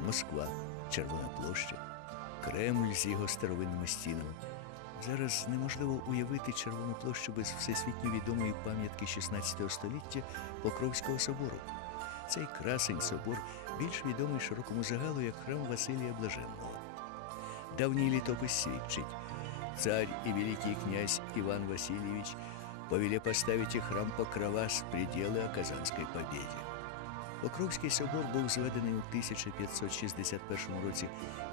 Москва, Червона площа, Кремль з його старовинними стінами. Зараз неможливо уявити Червону площу без всесвітньо відомої пам'ятки 16 століття Покровського собору. Цей красень собор більш відомий широкому загалу як храм Василія Блаженного. Давній літопис свідчить, царь и великий князь Иван Васильевич повели поставить и храм Покрова с пределы о Казанской победе. Покровський собор був зведений у 1561 році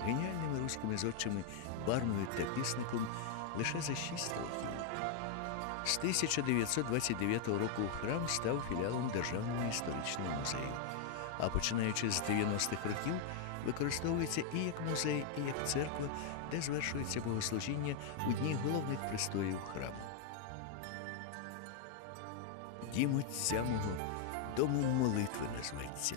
геніальними руськими зодчими Барною та Пісником лише за 6 років. З 1929 року храм став філіалом Державного історичного музею, а починаючи з 90-х років використовується і як музей, і як церква, де звершується богослужіння у дні головних пристоїв храму. Дім отця мого домом молитви назветься.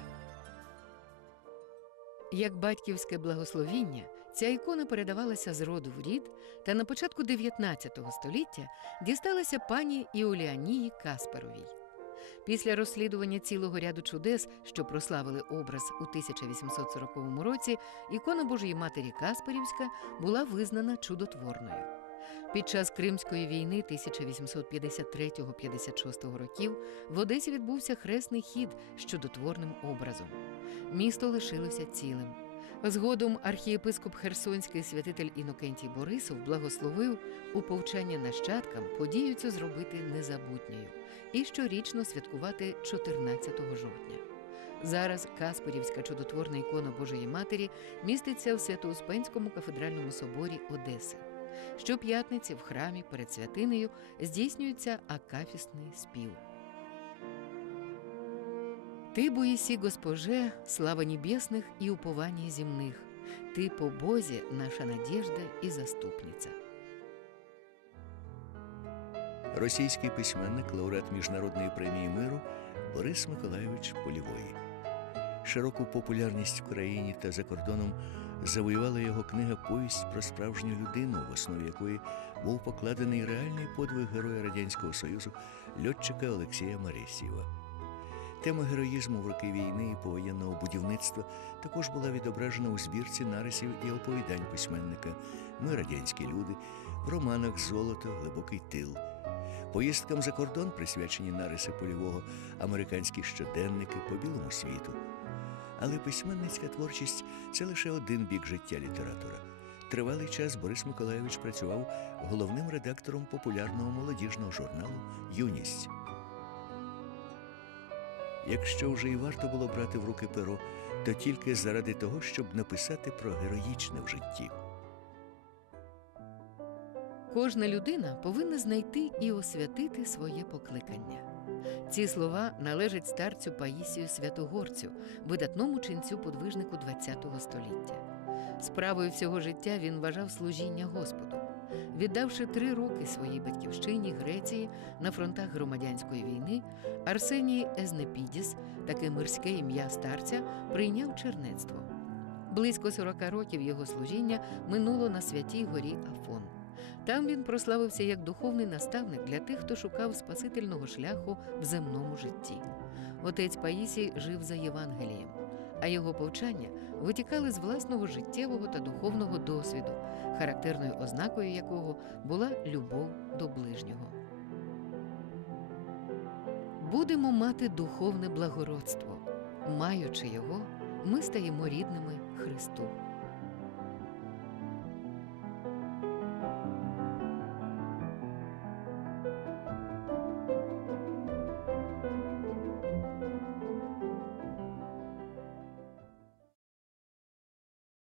Як батьківське благословіння, ця ікона передавалася з роду в рід та на початку 19 століття дісталася пані Іоліанії Касперовій. Після розслідування цілого ряду чудес, що прославили образ у 1840 році, ікона Божої Матері Касперівська була визнана чудотворною. Під час Кримської війни 1853-56 років в Одесі відбувся хресний хід з чудотворним образом. Місто лишилося цілим. Згодом архієпископ Херсонський святитель Інокентій Борисов благословив у повчання нащадкам подію цю зробити незабутньою і щорічно святкувати 14 жовтня. Зараз Каспорівська чудотворна ікона Божої Матері міститься в Свято-Успенському кафедральному соборі Одеси. Щоп'ятниці в храмі перед святинею здійснюється акафісний спів. Ты боїсі, Госпоже, слава небесных и упование земных. Ты по Бозе наша надежда и заступница. Російський письменник, лауреат Міжнародної премії миру Борис Миколайович Полівої. Широку популярність в країні та за кордоном завоювала його книга Повість про справжню людину, в основі якої був покладений реальний подвиг героя Радянського Союзу льотчика Олексія Маресєва. Тема героїзму в роки війни і повоєнного будівництва також була відображена у збірці нарисів і оповідань письменника Ми радянські люди, в романах Золото, Глибокий тил. Поїздкам за кордон присвячені нариси польового американські щоденники по білому світу. Але письменницька творчість це лише один бік життя літератора. Тривалий час Борис Миколайович працював головним редактором популярного молодіжного журналу Юність. Якщо вже і варто було брати в руки перо, то тільки заради того, щоб написати про героїчне в житті. Кожна людина повинна знайти і освятити своє покликання. Ці слова належать старцю Паїсію Святогорцю, видатному ченцю подвижнику ХХ століття. Справою всього життя він вважав служіння Господу. Віддавши три роки своїй батьківщині Греції на фронтах громадянської війни, Арсеній Езнепідіс, таке мирське ім'я старця, прийняв чернецтво. Близько 40 років його служіння минуло на святій горі Афон. Там він прославився як духовний наставник для тих, хто шукав спасительного шляху в земному житті. Отець Паїсій жив за Євангелієм, а його повчання витікали з власного життєвого та духовного досвіду, характерною ознакою якого була любов до ближнього. Будемо мати духовне благородство. Маючи його, ми стаємо рідними Христу.